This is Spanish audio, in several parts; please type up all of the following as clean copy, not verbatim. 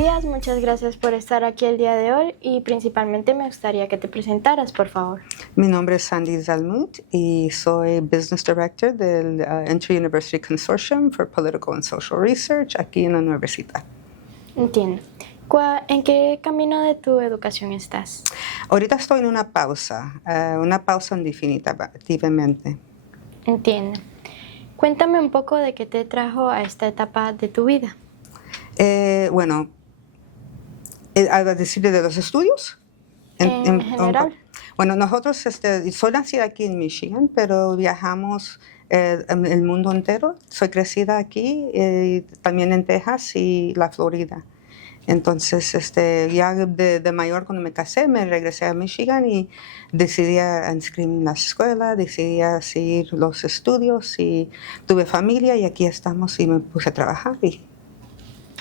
días, muchas gracias por estar aquí el día de hoy y principalmente me gustaría que te presentaras, por favor. Mi nombre es Sandy Zalmut y soy Business Director del Inter-University Consortium for Political and Social Research aquí en la universidad. Entiendo. ¿En qué camino de tu educación estás? Ahorita estoy en una pausa indefinitivamente. Entiendo. Cuéntame un poco de qué te trajo a esta etapa de tu vida. ¿A decir de los estudios? En general. Bueno, nosotros, soy nacida aquí en Michigan, pero viajamos el mundo entero. Soy crecida aquí, también en Texas y la Florida. Entonces, ya de mayor, cuando me casé, me regresé a Michigan y decidí inscribirme en la escuela, decidí seguir los estudios y tuve familia y aquí estamos y me puse a trabajar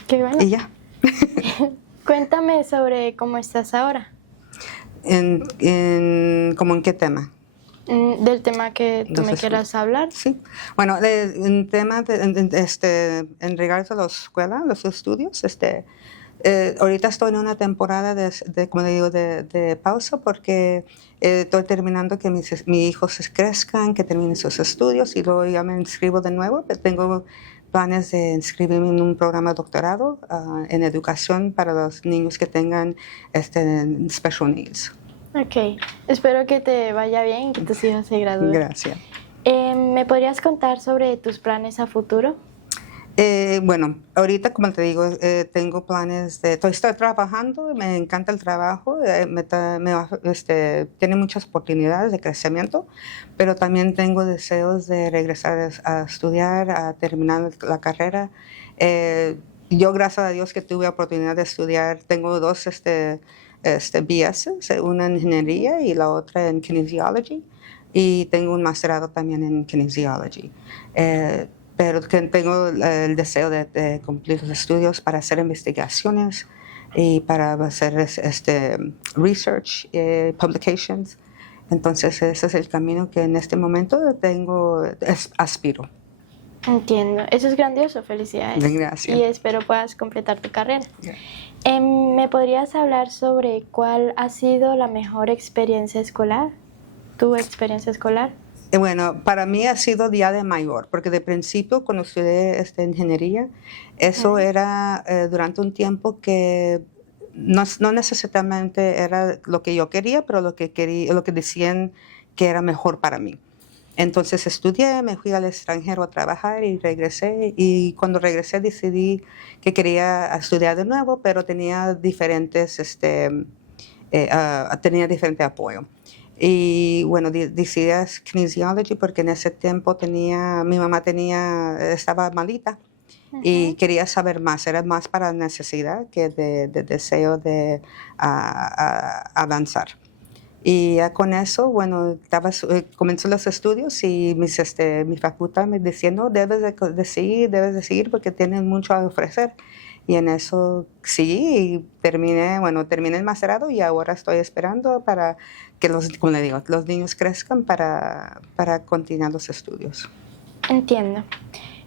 Qué bueno. y ya. Cuéntame sobre cómo estás ahora. ¿Cómo en qué tema? Del tema que tú me quieras hablar. Sí. Bueno, en tema en regardo a la escuela, los estudios, ahorita estoy en una temporada como le digo, de pausa porque estoy terminando que mis hijos crezcan, que terminen sus estudios y luego ya me inscribo de nuevo. Tengo planes de inscribirme en un programa de doctorado en educación para los niños que tengan special needs. Ok, espero que te vaya bien y que tus hijos se gradúen. Gracias. ¿Me podrías contar sobre tus planes a futuro? Bueno, ahorita, como te digo, tengo planes estoy trabajando, me encanta el trabajo, tiene muchas oportunidades de crecimiento, pero también tengo deseos de regresar a estudiar, a terminar la carrera. Yo, gracias a Dios, que tuve oportunidad de estudiar, tengo dos BS, una en ingeniería y la otra en kinesiology, y tengo un masterado también en kinesiology. Pero que tengo el deseo de cumplir los estudios para hacer investigaciones y para hacer research, publications. Entonces ese es el camino que en este momento aspiro. Entiendo, eso es grandioso, felicidades. Gracias. Y espero puedas completar tu carrera. ¿Me podrías hablar sobre cuál ha sido la mejor experiencia escolar? ¿Tu experiencia escolar? Bueno, para mí ha sido día de mayor, porque de principio cuando estudié ingeniería, eso era durante un tiempo que no necesariamente era lo que yo quería, pero lo que decían que era mejor para mí. Entonces estudié, me fui al extranjero a trabajar y regresé. Y cuando regresé decidí que quería estudiar de nuevo, pero tenía diferente apoyo. Y bueno, decidí kinesiology porque en ese tiempo mi mamá estaba malita y quería saber más. Era más para necesidad que de deseo de avanzar. Y ya con eso, bueno, comenzó los estudios y mi facultad me decía, no, debes de seguir porque tienes mucho a ofrecer. Y en eso sí, y terminé el masterado y ahora estoy esperando para que como le digo, los niños crezcan para continuar los estudios. Entiendo.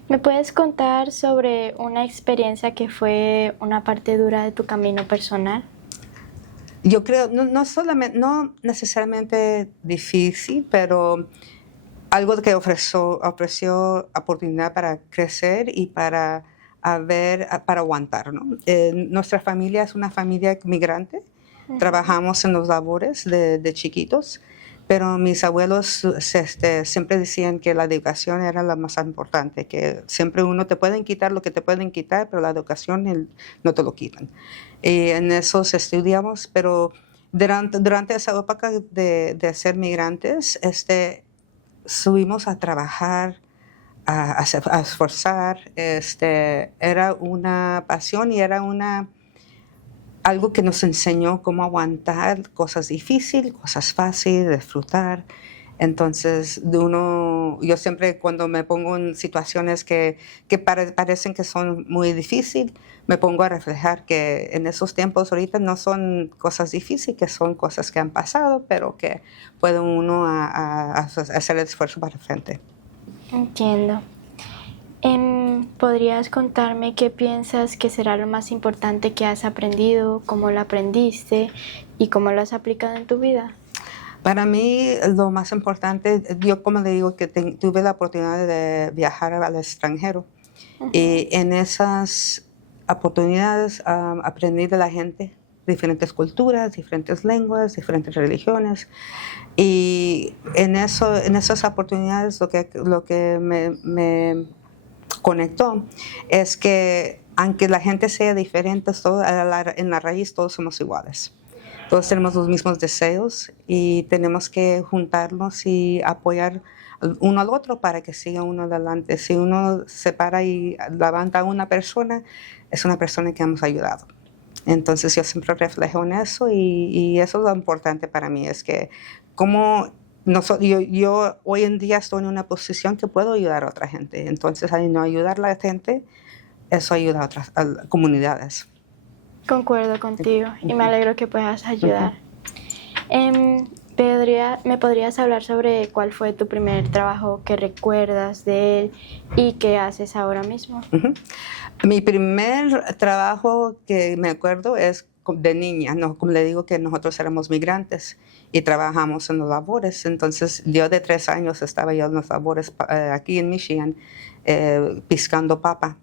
¿Me puedes contar sobre una experiencia que fue una parte dura de tu camino personal? Yo creo, no necesariamente difícil, pero algo que ofreció oportunidad para crecer y para aguantar, ¿no? Nuestra familia es una familia migrante. Trabajamos en los labores de chiquitos, pero mis abuelos siempre decían que la educación era la más importante, que siempre te pueden quitar lo que te pueden quitar, pero la educación no te lo quitan. Y en eso estudiamos, pero durante esa época de ser migrantes, subimos a trabajar, a esforzar. Era una pasión y era algo que nos enseñó cómo aguantar cosas difíciles, cosas fáciles, disfrutar. Entonces, yo siempre cuando me pongo en situaciones que parecen que son muy difíciles, me pongo a reflejar que en esos tiempos ahorita no son cosas difíciles, que son cosas que han pasado, pero que puede uno a hacer el esfuerzo para frente. Entiendo. ¿Podrías contarme qué piensas que será lo más importante que has aprendido, cómo lo aprendiste y cómo lo has aplicado en tu vida? Para mí, lo más importante, yo como le digo, que tuve la oportunidad de viajar al extranjero. Y en esas oportunidades aprendí de la gente, diferentes culturas, diferentes lenguas, diferentes religiones. Y en esas oportunidades lo que me conectó es que aunque la gente sea diferente, en la raíz todos somos iguales. Todos tenemos los mismos deseos y tenemos que juntarnos y apoyar uno al otro para que siga uno adelante. Si uno se para y levanta a una persona, es una persona que hemos ayudado. Entonces yo siempre reflejo en eso y eso es lo importante para mí, es que como yo hoy en día estoy en una posición que puedo ayudar a otra gente. Entonces al no ayudar a la gente, eso ayuda a otras comunidades. Concuerdo contigo y me alegro que puedas ayudar. ¿Me podrías hablar sobre cuál fue tu primer trabajo que recuerdas de él y qué haces ahora mismo? Mi primer trabajo que me acuerdo es de niña, ¿no? Como le digo que nosotros éramos migrantes y trabajamos en los labores. Entonces yo de 3 años estaba yo en los labores aquí en Michigan piscando papa.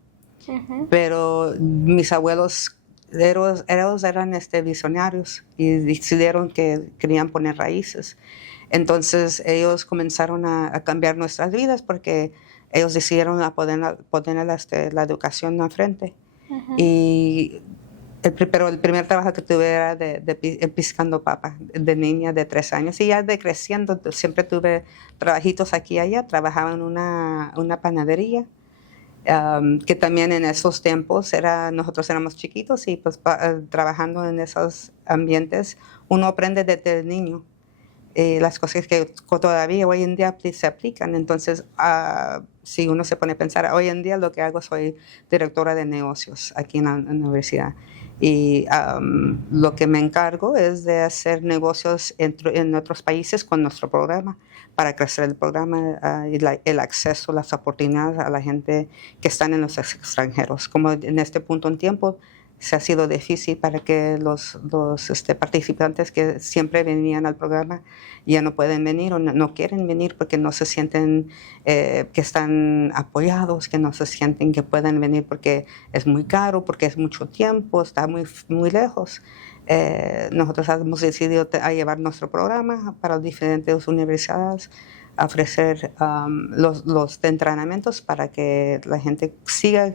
Pero mis abuelos eran visionarios y decidieron que querían poner raíces. Entonces ellos comenzaron a cambiar nuestras vidas porque ellos decidieron poner la educación al frente. Y pero el primer trabajo que tuve era piscando papa, de niña de 3 años. Y ya de creciendo siempre tuve trabajitos aquí y allá. Trabajaba en una panadería. Que también en esos tiempos nosotros éramos chiquitos y pues trabajando en esos ambientes uno aprende desde niño las cosas que todavía hoy en día se aplican. Entonces si uno se pone a pensar, hoy en día lo que hago, soy directora de negocios aquí en la universidad y lo que me encargo es de hacer negocios en otros países con nuestro programa para crecer el programa y el acceso, las oportunidades a la gente que están en los extranjeros. Como en este punto en tiempo se ha sido difícil para que los participantes que siempre venían al programa ya no pueden venir o no quieren venir porque no se sienten que están apoyados, que no se sienten que pueden venir porque es muy caro, porque es mucho tiempo, está muy, muy lejos. Nosotros hemos decidido llevar nuestro programa para diferentes universidades, a ofrecer los entrenamientos para que la gente siga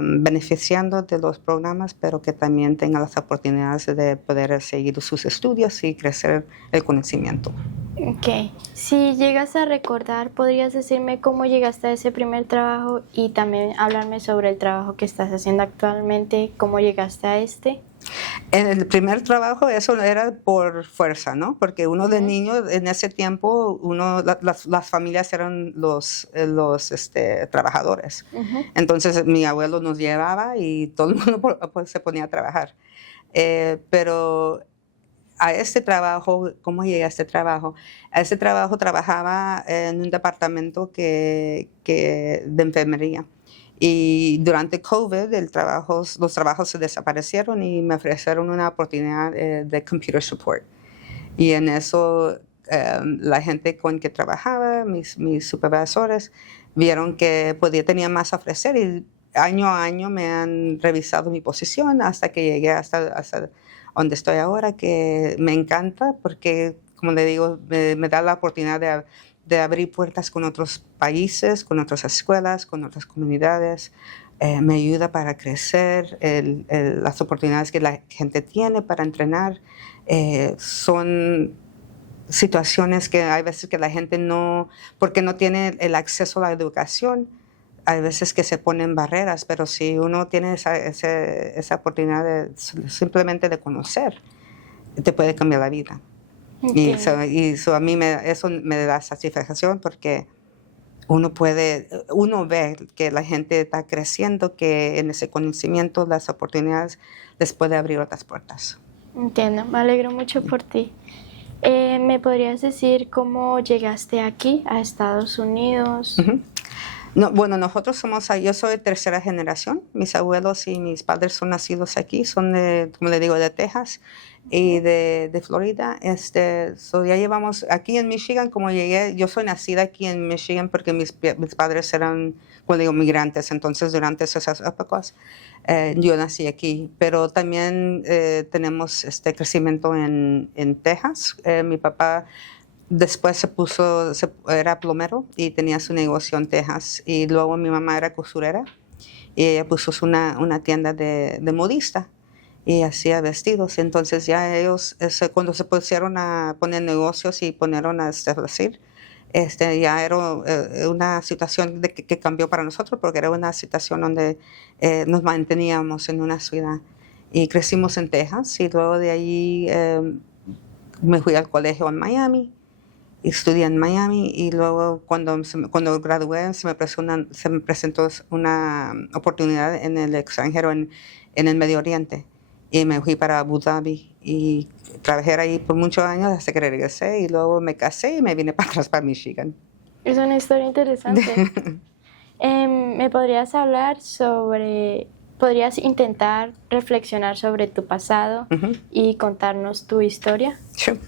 beneficiando de los programas, pero que también tenga las oportunidades de poder seguir sus estudios y crecer el conocimiento. Ok. Si llegas a recordar, ¿podrías decirme cómo llegaste a ese primer trabajo y también hablarme sobre el trabajo que estás haciendo actualmente? ¿Cómo llegaste a este? En el primer trabajo eso era por fuerza, ¿no? Porque uno de niño, en ese tiempo, las familias eran los trabajadores. Entonces mi abuelo nos llevaba y todo el mundo pues, se ponía a trabajar. Pero a este trabajo, ¿cómo llegué a este trabajo? A este trabajo trabajaba en un departamento de enfermería. Y durante COVID los trabajos se desaparecieron y me ofrecieron una oportunidad de computer support. Y en eso la gente con que trabajaba, mis supervisores, vieron que tenía más a ofrecer y año a año me han revisado mi posición hasta que llegué hasta donde estoy ahora, que me encanta porque, como le digo, me da la oportunidad de abrir puertas con otros países, con otras escuelas, con otras comunidades. Me ayuda para crecer, las oportunidades que la gente tiene para entrenar. Son situaciones que hay veces que la gente porque no tiene el acceso a la educación, hay veces que se ponen barreras, pero si uno tiene esa oportunidad simplemente de conocer, te puede cambiar la vida. Y a mí eso me da satisfacción porque uno ve que la gente está creciendo, que en ese conocimiento las oportunidades les puede abrir otras puertas. Entiendo, me alegro mucho por ti. ¿Me podrías decir cómo llegaste aquí, a Estados Unidos? No, bueno, nosotros somos, yo soy tercera generación. Mis abuelos y mis padres son nacidos aquí, son de, como le digo, de Texas y Ujú. de Florida. Ya llevamos aquí en Michigan, como llegué, yo soy nacida aquí en Michigan porque mis padres eran, como digo, migrantes. Entonces, durante esas épocas, yo nací aquí. Pero también tenemos este crecimiento en Texas. Mi papá después era plomero y tenía su negocio en Texas. Y luego mi mamá era costurera y ella puso una tienda de modista y hacía vestidos. Entonces ya ellos, cuando se pusieron a poner negocios y ponieron a establecer, ya era una situación que cambió para nosotros porque era una situación donde nos manteníamos en una ciudad. Y crecimos en Texas y luego de ahí me fui al colegio en Miami, estudié en Miami y luego cuando gradué se me presentó una oportunidad en el extranjero, en el Medio Oriente. Y me fui para Abu Dhabi y trabajé ahí por muchos años hasta que regresé y luego me casé y me vine para atrás para Michigan. Es una historia interesante. ¿Me podrías hablar podrías intentar reflexionar sobre tu pasado Ujú. y contarnos tu historia? Sure.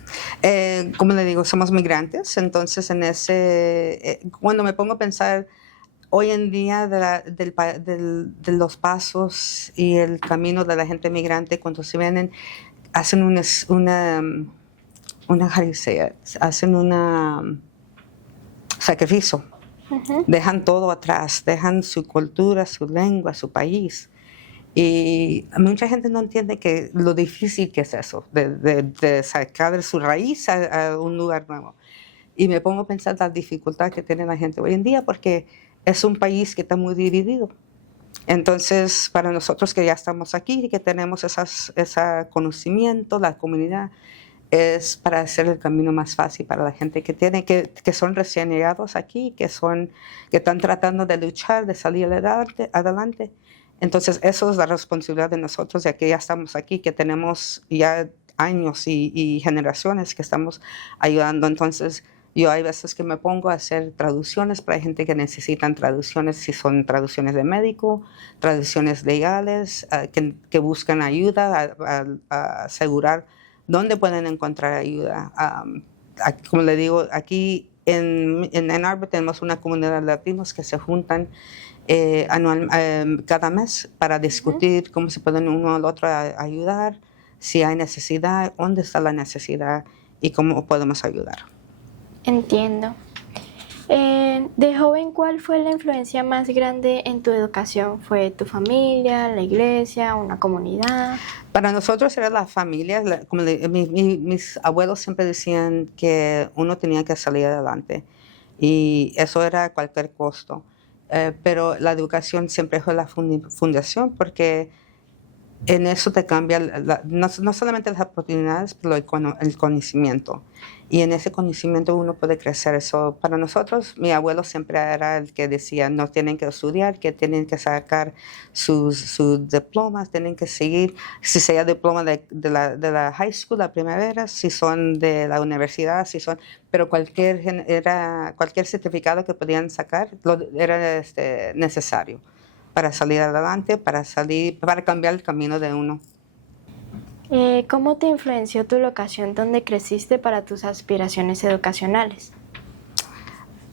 Como le digo, somos migrantes, entonces cuando me pongo a pensar hoy en día de los pasos y el camino de la gente migrante, cuando se vienen, hacen how do you say it? Hacen sacrificio, Ujú. dejan todo atrás, dejan su cultura, su lengua, su país. Y mucha gente no entiende que lo difícil que es eso, de sacar de su raíz a un lugar nuevo. Y me pongo a pensar la dificultad que tiene la gente hoy en día porque es un país que está muy dividido. Entonces, para nosotros que ya estamos aquí y que tenemos ese conocimiento, la comunidad, es para hacer el camino más fácil para la gente que son recién llegados aquí, que están tratando de luchar, de salir adelante. Entonces, eso es la responsabilidad de nosotros, ya que ya estamos aquí, que tenemos ya años y generaciones que estamos ayudando. Entonces, yo hay veces que me pongo a hacer traducciones para gente que necesitan traducciones, si son traducciones de médico, traducciones legales, que buscan ayuda a asegurar dónde pueden encontrar ayuda. Como le digo, aquí en Ann Arbor tenemos una comunidad de latinos que se juntan cada mes para Ujú. discutir cómo se pueden uno al otro ayudar, si hay necesidad, dónde está la necesidad y cómo podemos ayudar. Entiendo. De joven, ¿cuál fue la influencia más grande en tu educación? ¿Fue tu familia, la iglesia, una comunidad? Para nosotros era la familia, mis abuelos siempre decían que uno tenía que salir adelante y eso era a cualquier costo. Pero la educación siempre fue la fundación porque en eso te cambia, no solamente las oportunidades, pero el conocimiento. Y en ese conocimiento uno puede crecer. Eso, para nosotros, mi abuelo siempre era el que decía, no tienen que estudiar, que tienen que sacar sus diplomas, tienen que seguir, si sea diploma de la high school, la primavera, si son de la universidad, pero cualquier certificado que podían sacar era necesario para salir adelante, para cambiar el camino de uno. ¿Cómo te influenció tu locación donde creciste para tus aspiraciones educacionales?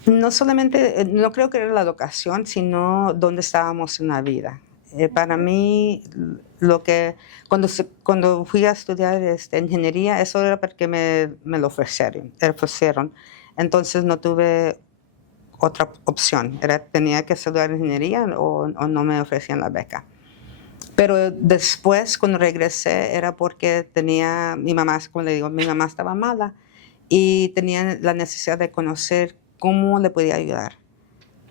No solamente, no creo que era la locación, sino dónde estábamos en la vida. Para mí, cuando fui a estudiar ingeniería, eso era porque me lo ofrecieron. Entonces no tuve otra opción. Tenía que estudiar ingeniería o no me ofrecían la beca. Pero después, cuando regresé, era porque mi mamá, como le digo, mi mamá estaba mala y tenía la necesidad de conocer cómo le podía ayudar,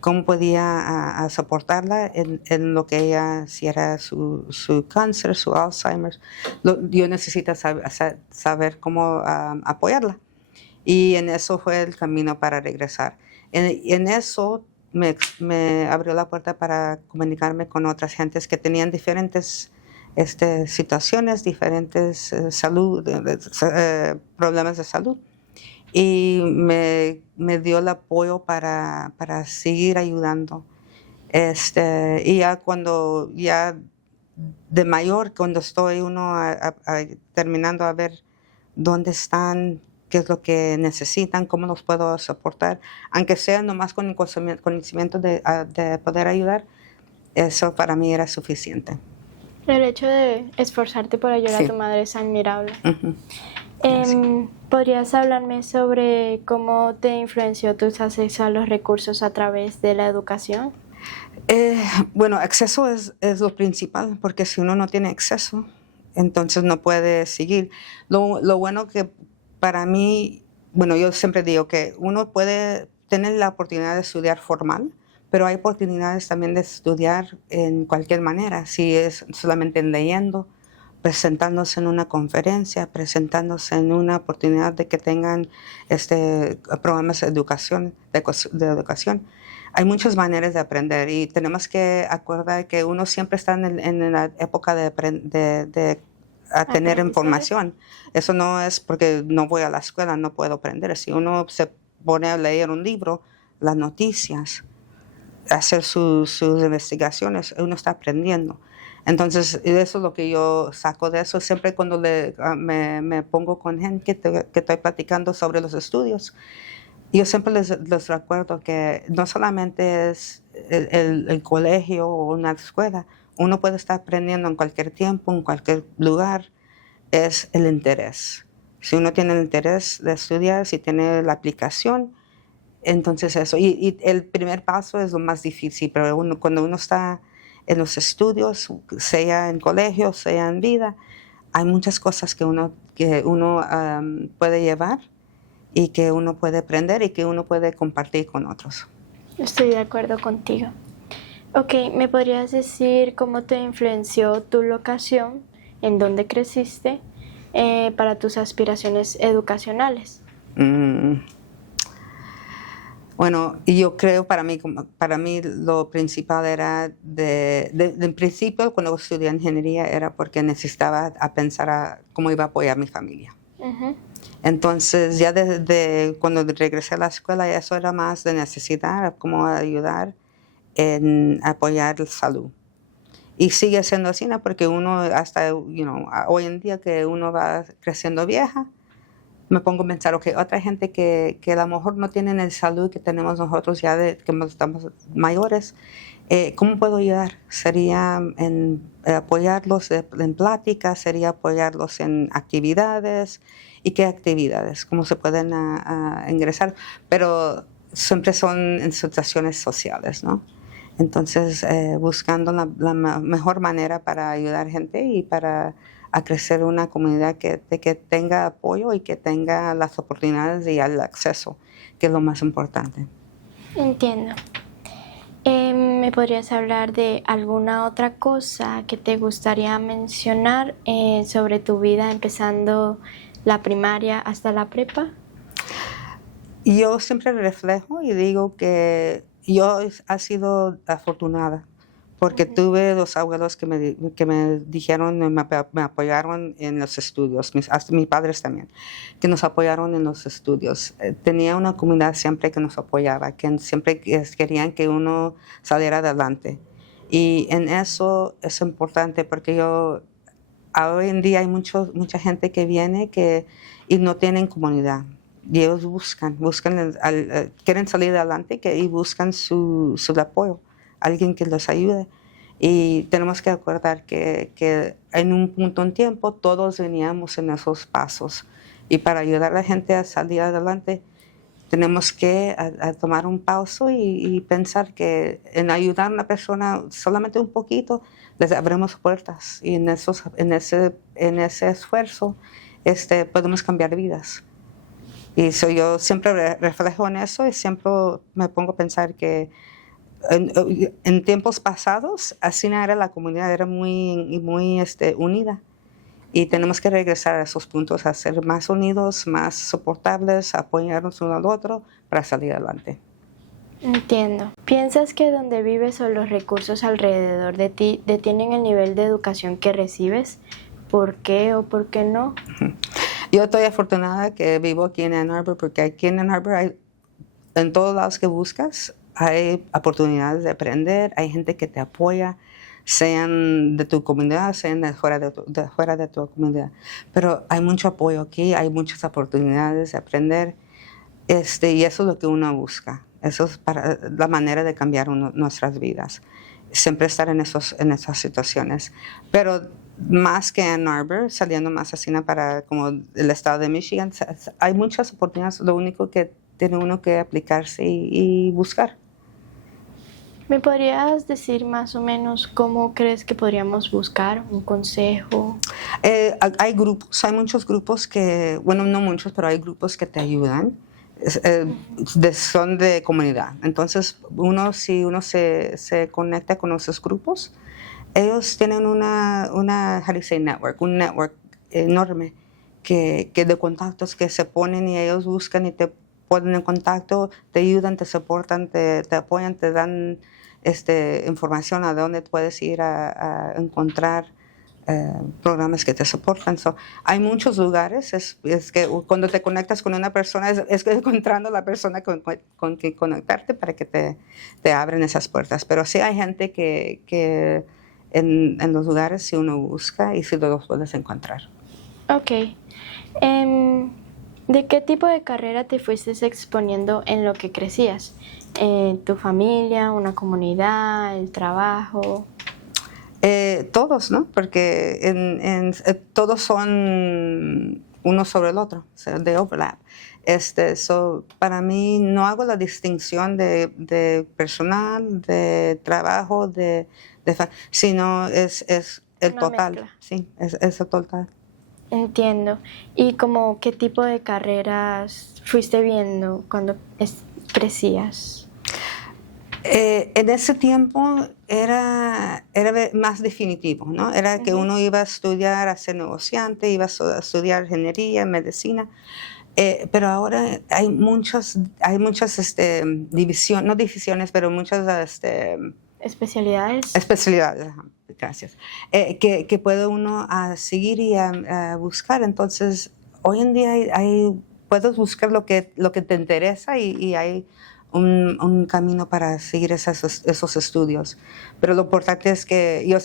cómo podía a soportarla en lo que ella, si era su cáncer, su Alzheimer. Yo necesito saber cómo apoyarla. Y en eso fue el camino para regresar. En eso me abrió la puerta para comunicarme con otras gentes que tenían diferentes situaciones, diferentes problemas de salud. y me dio el apoyo para seguir ayudando. Y ya de mayor, cuando estoy terminando a ver dónde están, qué es lo que necesitan, cómo los puedo soportar, aunque sea nomás con el conocimiento de poder ayudar, eso para mí era suficiente. El hecho de esforzarte por ayudar Sí. a tu madre es admirable. Ujú. ¿Podrías hablarme sobre cómo te influenció tu acceso a los recursos a través de la educación? Bueno, acceso es lo principal, porque si uno no tiene acceso, entonces no puede seguir. Lo bueno que para mí, bueno, yo siempre digo que uno puede tener la oportunidad de estudiar formal, pero hay oportunidades también de estudiar en cualquier manera, si es solamente leyendo, presentándose en una conferencia, presentándose en una oportunidad de que tengan programas de educación, de educación. Hay muchas maneras de aprender y tenemos que acordar que uno siempre está en la época de tener Aprendizaje. información. Eso no es porque no voy a la escuela, no puedo aprender. Si uno se pone a leer un libro, las noticias, hacer sus investigaciones, uno está aprendiendo. Entonces, eso es lo que yo saco de eso. Siempre cuando me pongo con gente que estoy platicando sobre los estudios, yo siempre les recuerdo que no solamente es el colegio o una escuela, uno puede estar aprendiendo en cualquier tiempo, en cualquier lugar, es el interés. Si uno tiene el interés de estudiar, si tiene la aplicación, entonces eso. Y el primer paso es lo más difícil, pero cuando uno está en los estudios, sea en colegio, sea en vida, hay muchas cosas que uno puede llevar y que uno puede aprender y que uno puede compartir con otros. Estoy de acuerdo contigo. Ok, ¿me podrías decir cómo te influenció tu locación, en dónde creciste, para tus aspiraciones educacionales? Bueno, y yo creo para mí lo principal era en principio cuando estudié ingeniería era porque necesitaba pensar a cómo iba a apoyar a mi familia. Ujú. Entonces ya desde cuando regresé a la escuela eso era más de necesidad, cómo ayudar en apoyar la salud. Y sigue siendo así, ¿no? Porque uno hasta, hoy en día que uno va creciendo vieja, me pongo a pensar, ok, otra gente que a lo mejor no tienen el salud que tenemos nosotros ya que estamos mayores, ¿cómo puedo ayudar? Sería en apoyarlos en pláticas, sería apoyarlos en actividades. ¿Y qué actividades? ¿Cómo se pueden ingresar? Pero siempre son en situaciones sociales, ¿no? Entonces, buscando la mejor manera para ayudar gente y para a crecer una comunidad que tenga apoyo y que tenga las oportunidades y el acceso, que es lo más importante. Entiendo. ¿Me podrías hablar de alguna otra cosa que te gustaría mencionar sobre tu vida empezando la primaria hasta la prepa? Yo siempre reflejo y digo que yo he sido afortunada porque tuve dos abuelos que me dijeron, me apoyaron en los estudios, hasta mis padres también, que nos apoyaron en los estudios. Tenía una comunidad siempre que nos apoyaba, que siempre querían que uno saliera adelante. Y en eso es importante porque hoy en día hay mucha gente que viene y no tienen comunidad. Y ellos buscan quieren salir adelante y buscan su apoyo, alguien que los ayude. Y tenemos que acordar que en un punto en tiempo todos veníamos en esos pasos. Y para ayudar a la gente a salir adelante, tenemos que a tomar un pauso y pensar que en ayudar a una persona solamente un poquito, les abrimos puertas. Y en ese esfuerzo podemos cambiar vidas. Y yo siempre reflejo en eso y siempre me pongo a pensar que en tiempos pasados así era la comunidad, era muy unida. Y tenemos que regresar a esos puntos, a ser más unidos, más soportables, apoyarnos uno al otro para salir adelante. Entiendo. ¿Piensas que donde vives o los recursos alrededor de ti detienen el nivel de educación que recibes? ¿Por qué o por qué no? Yo estoy afortunada que vivo aquí en Ann Arbor, porque aquí en Ann Arbor hay, en todos lados que buscas, hay oportunidades de aprender, hay gente que te apoya, sean de tu comunidad, sean fuera de tu comunidad. Pero hay mucho apoyo aquí, hay muchas oportunidades de aprender, y eso es lo que uno busca. Eso es para la manera de cambiar nuestras vidas. Siempre estar en esas situaciones. Pero más que Ann Arbor, saliendo más así para como el estado de Michigan, hay muchas oportunidades. Lo único que tiene uno que aplicarse y buscar. ¿Me podrías decir más o menos cómo crees que podríamos buscar un consejo? Hay grupos, hay muchos grupos que, bueno, no muchos, pero hay grupos que te ayudan. Son de comunidad. Entonces, si uno se conecta con esos grupos, ellos tienen how do you say network, un network enorme que de contactos que se ponen y ellos buscan y te ponen en contacto, te ayudan, te soportan, te apoyan, te dan información a dónde puedes ir a encontrar programas que te soportan. Hay muchos lugares, es que cuando te conectas con una persona, es encontrando la persona con quien conectarte para que te abren esas puertas. Pero sí hay gente que en los lugares si uno busca y si los puedes encontrar. Ok. ¿De qué tipo de carrera te fuiste exponiendo en lo que crecías? ¿Tu familia, una comunidad, el trabajo? Todos, ¿no? Porque todos son uno sobre el otro, o sea, de overlap. Para mí no hago la distinción de personal, de trabajo, sino es el Una total. mezcla. Sí, es el total. Entiendo. ¿Y como qué tipo de carreras fuiste viendo cuando crecías? En ese tiempo era más definitivo, ¿no? Era que uno iba a estudiar, a ser negociante, iba a estudiar ingeniería, medicina, pero ahora hay muchas divisiones, no divisiones, pero muchas ¿Especialidades? especialidades, ajá, gracias, que puede uno seguir y a buscar. Entonces, hoy en día puedes buscar lo que te interesa y hay un camino para seguir esos estudios. Pero lo importante es que yo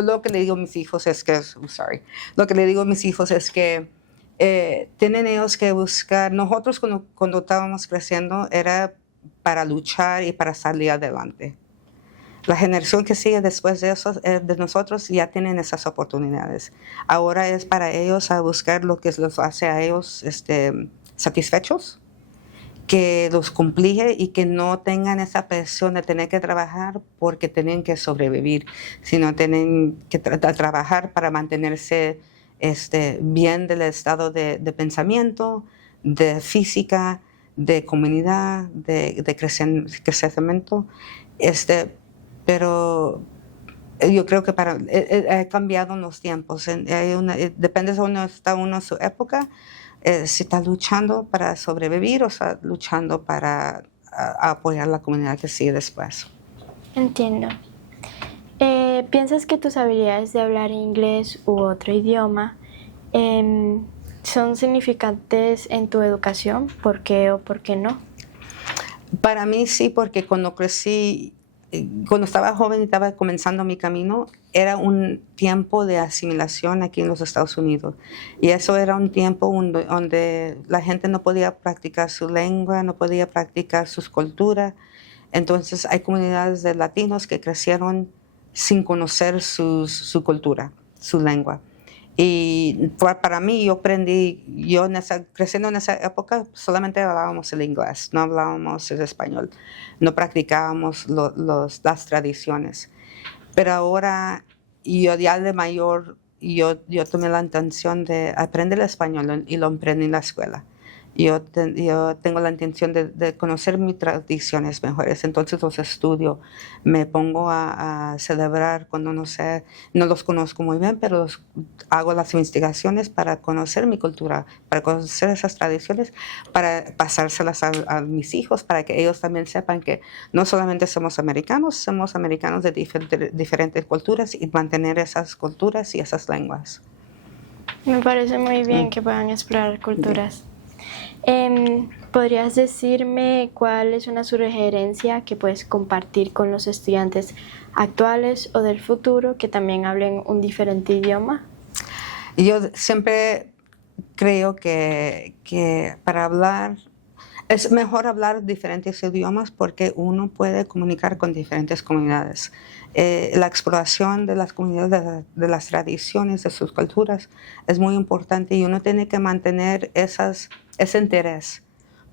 lo que le digo a mis hijos es que, lo que le digo a mis hijos es que tienen ellos que buscar. Nosotros cuando estábamos creciendo era para luchar y para salir adelante. La generación que sigue después de eso, de nosotros, ya tienen esas oportunidades. Ahora es para ellos a buscar lo que los hace a ellos satisfechos, que los cumplije y que no tengan esa presión de tener que trabajar porque tienen que sobrevivir, sino tienen que trabajar para mantenerse bien del estado de pensamiento, de física, de comunidad, de crecimiento. Pero yo creo que ha cambiado en los tiempos. Depende de dónde está uno en su época. Si está luchando para sobrevivir o está luchando para apoyar a la comunidad que sigue después. Entiendo. ¿Piensas que tus habilidades de hablar inglés u otro idioma son significantes en tu educación? ¿Por qué o por qué no? Para mí sí, porque cuando crecí, cuando estaba joven y estaba comenzando mi camino, era un tiempo de asimilación aquí en los Estados Unidos. Y eso era un tiempo donde la gente no podía practicar su lengua, no podía practicar sus culturas. Entonces hay comunidades de latinos que crecieron sin conocer su cultura, su lengua. Y para mí, creciendo en esa época, solamente hablábamos el inglés, no hablábamos el español, no practicábamos las tradiciones. Pero ahora, yo ya de mayor, yo tomé la intención de aprender el español y lo aprendí en la escuela. Yo tengo la intención de conocer mis tradiciones mejores, entonces los estudio, me pongo a celebrar cuando no los conozco muy bien, pero hago las investigaciones para conocer mi cultura, para conocer esas tradiciones, para pasárselas a mis hijos, para que ellos también sepan que no solamente somos americanos de diferentes culturas y mantener esas culturas y esas lenguas. Me parece muy bien que puedan explorar culturas. ¿Podrías decirme cuál es una sugerencia que puedes compartir con los estudiantes actuales o del futuro que también hablen un diferente idioma? Yo siempre creo que para hablar, es mejor hablar diferentes idiomas porque uno puede comunicar con diferentes comunidades. La exploración de las comunidades, de las tradiciones, de sus culturas es muy importante y uno tiene que mantener ese interés,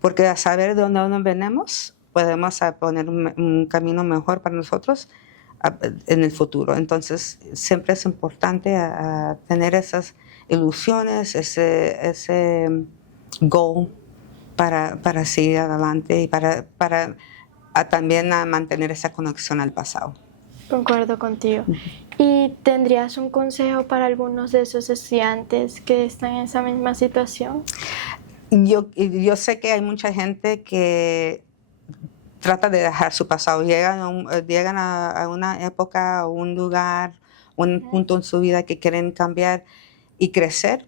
porque a saber de dónde venimos podemos poner un camino mejor para nosotros en el futuro. Entonces siempre es importante a tener esas ilusiones, ese goal para seguir adelante y para también a mantener esa conexión al pasado. Concuerdo contigo. ¿Y tendrías un consejo para algunos de esos estudiantes que están en esa misma situación? Yo sé que hay mucha gente que trata de dejar su pasado, llegan a una época o un lugar, un punto en su vida que quieren cambiar y crecer,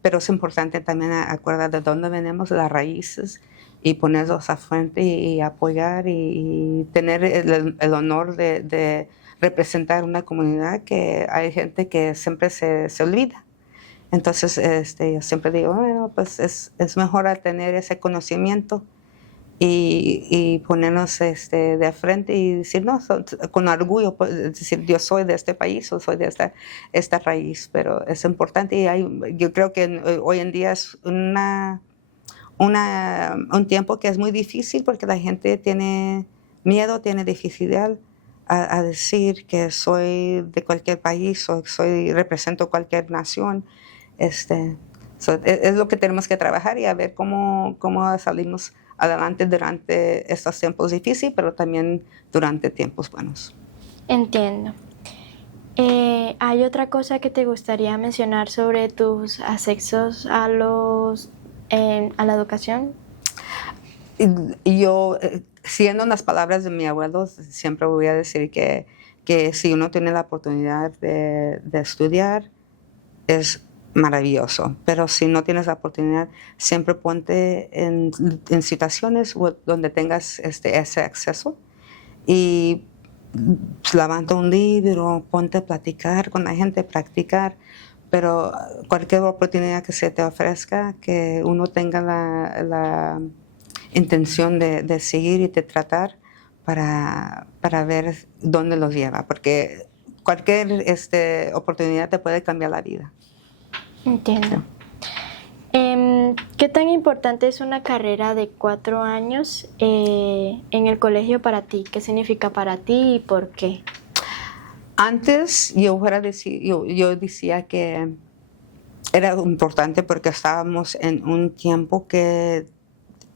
pero es importante también acordar de dónde venimos, las raíces, y ponerlos a frente y apoyar y tener el honor de representar una comunidad que hay gente que siempre se olvida. Entonces, yo siempre digo, bueno, pues es mejor tener ese conocimiento y ponernos de frente y decir, no, con orgullo, pues, decir, yo soy de este país o soy de esta raíz, pero es importante y yo creo que hoy en día es un tiempo que es muy difícil porque la gente tiene miedo, tiene dificultad a decir que soy de cualquier país o represento cualquier nación. Es lo que tenemos que trabajar y a ver cómo salimos adelante durante estos tiempos difíciles, pero también durante tiempos buenos. Entiendo. ¿Hay otra cosa que te gustaría mencionar sobre tus accesos a la educación? Y yo, siguiendo las palabras de mi abuelo, siempre voy a decir que si uno tiene la oportunidad de estudiar, es maravilloso, pero si no tienes la oportunidad, siempre ponte en situaciones donde tengas ese acceso y levanta un libro, ponte a platicar con la gente, practicar, pero cualquier oportunidad que se te ofrezca, que uno tenga la intención de seguir y de tratar para ver dónde los lleva, porque cualquier oportunidad te puede cambiar la vida. Entiendo. ¿Qué tan importante es una carrera de 4 años en el colegio para ti? ¿Qué significa para ti y por qué? Antes yo decía que era importante porque estábamos en un tiempo que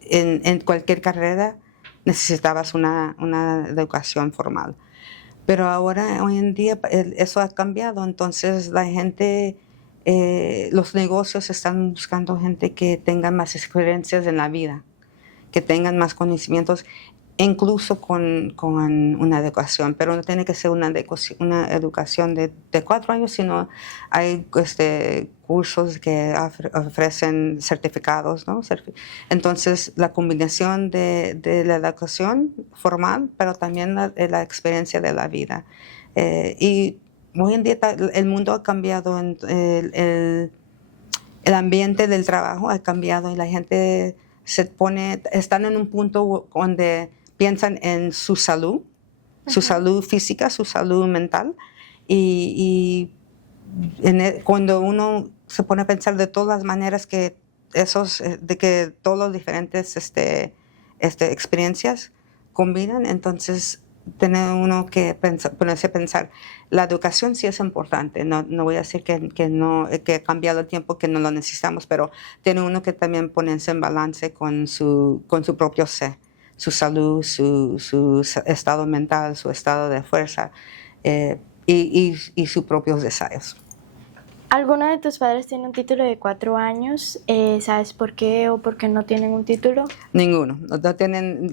en cualquier carrera necesitabas una educación formal. Pero ahora, hoy en día, eso ha cambiado. Entonces la gente, los negocios están buscando gente que tenga más experiencias en la vida, que tengan más conocimientos, incluso con una educación. Pero no tiene que ser una educación de 4 años, sino hay cursos que ofrecen certificados, ¿no? Entonces, la combinación de la educación formal, pero también la experiencia de la vida. Y hoy en día el mundo ha cambiado, el ambiente del trabajo ha cambiado y la gente están en un punto donde piensan en su salud física, su salud mental, y cuando uno se pone a pensar de todas las maneras que de que todas las diferentes experiencias combinan, entonces tiene uno que ponerse a pensar, la educación sí es importante, no voy a decir que ha cambiado el tiempo, que no lo necesitamos, pero tiene uno que también ponerse en balance con su propio ser, su salud, su estado mental, su estado de fuerza y sus propios deseos. ¿Alguno de tus padres tiene un título de 4 años? ¿Sabes por qué o por qué no tienen un título? Ninguno. No tienen,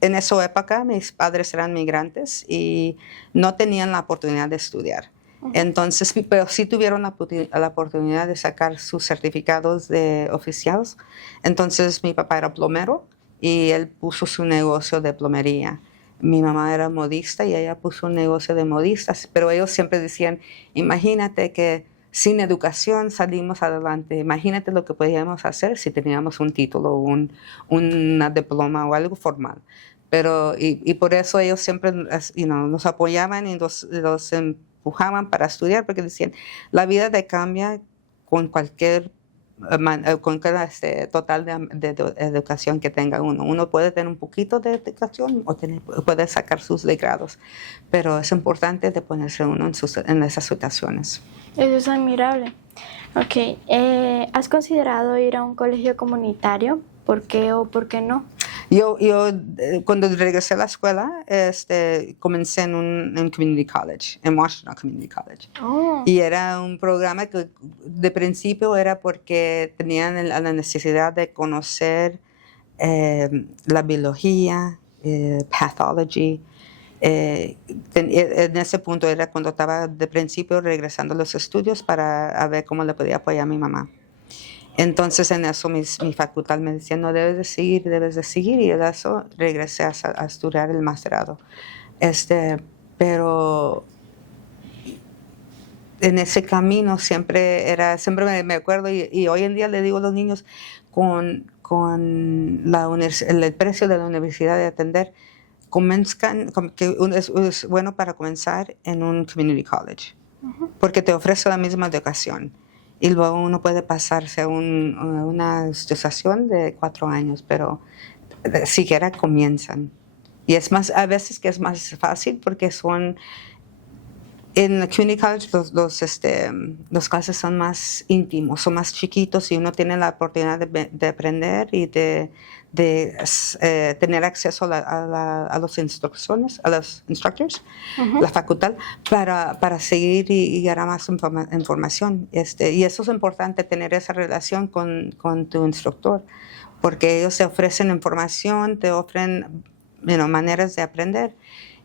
en esa época mis padres eran migrantes y no tenían la oportunidad de estudiar. Entonces, pero sí tuvieron la oportunidad de sacar sus certificados de oficiales. Entonces, mi papá era plomero y él puso su negocio de plomería. Mi mamá era modista y ella puso un negocio de modistas, pero ellos siempre decían, imagínate que sin educación salimos adelante, imagínate lo que podíamos hacer si teníamos un título, una diploma o algo formal. Pero, y por eso ellos siempre nos apoyaban y los empujaban para estudiar, porque decían, la vida te cambia con cualquier con cada total de educación que tenga uno. Uno puede tener un poquito de educación o puede sacar sus grados, pero es importante de ponerse uno en esas situaciones. Eso es admirable. Ok, ¿has considerado ir a un colegio comunitario? ¿Por qué o por qué no? Yo cuando regresé a la escuela, comencé en un community college, en Washington Community College. Oh. Y era un programa que de principio era porque tenían la necesidad de conocer la biología, pathology. En ese punto era cuando estaba de principio regresando a los estudios para ver cómo le podía apoyar a mi mamá. Entonces en eso mi facultad me decía, no, debes de seguir, y en eso regresé a estudiar el masterado. Pero en ese camino siempre me acuerdo, y hoy en día le digo a los niños, con el precio de la universidad de atender, que es bueno para comenzar en un community college, porque te ofrece la misma educación. Y luego uno puede pasarse a una institución de 4 años, pero siquiera comienzan. Y a veces que es más fácil porque en la community college los clases son más íntimos, son más chiquitos y uno tiene la oportunidad de aprender y de tener acceso a las instrucciones, a los instructors, la facultad, para seguir y ganar más información. Y eso es importante, tener esa relación con tu instructor, porque ellos te ofrecen información, te ofrecen maneras de aprender.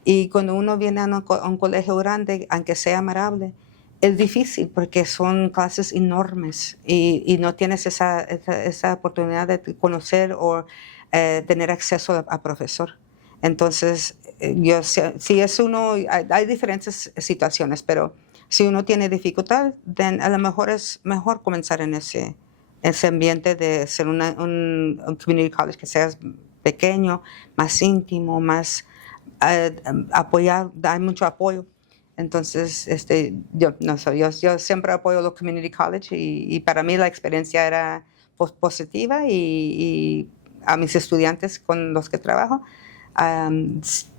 Y cuando uno viene a un colegio grande, aunque sea amable, es difícil porque son clases enormes y no tienes esa oportunidad de conocer o tener acceso a profesor. Entonces, si es hay diferentes situaciones, pero si uno tiene dificultad, a lo mejor es mejor comenzar en ese ambiente de ser un community college que sea pequeño, más íntimo, más apoyar, hay mucho apoyo. Entonces, yo siempre apoyo los community college y para mí la experiencia era positiva y a mis estudiantes con los que trabajo,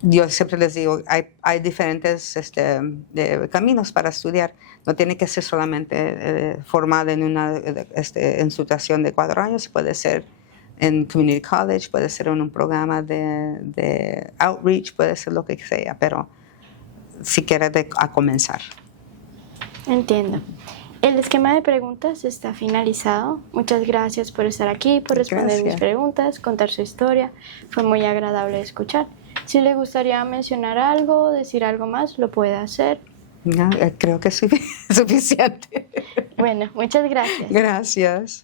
yo siempre les digo, hay diferentes caminos para estudiar. No tiene que ser solamente formada en una institución de 4 años, puede ser en community college, puede ser en un programa de outreach, puede ser lo que sea, pero si quieres a comenzar. Entiendo. El esquema de preguntas está finalizado. Muchas gracias por estar aquí, por responder mis preguntas, contar su historia. Fue muy agradable escuchar. Si le gustaría mencionar algo, decir algo más, lo puede hacer. No, creo que es suficiente. Bueno, muchas gracias. Gracias.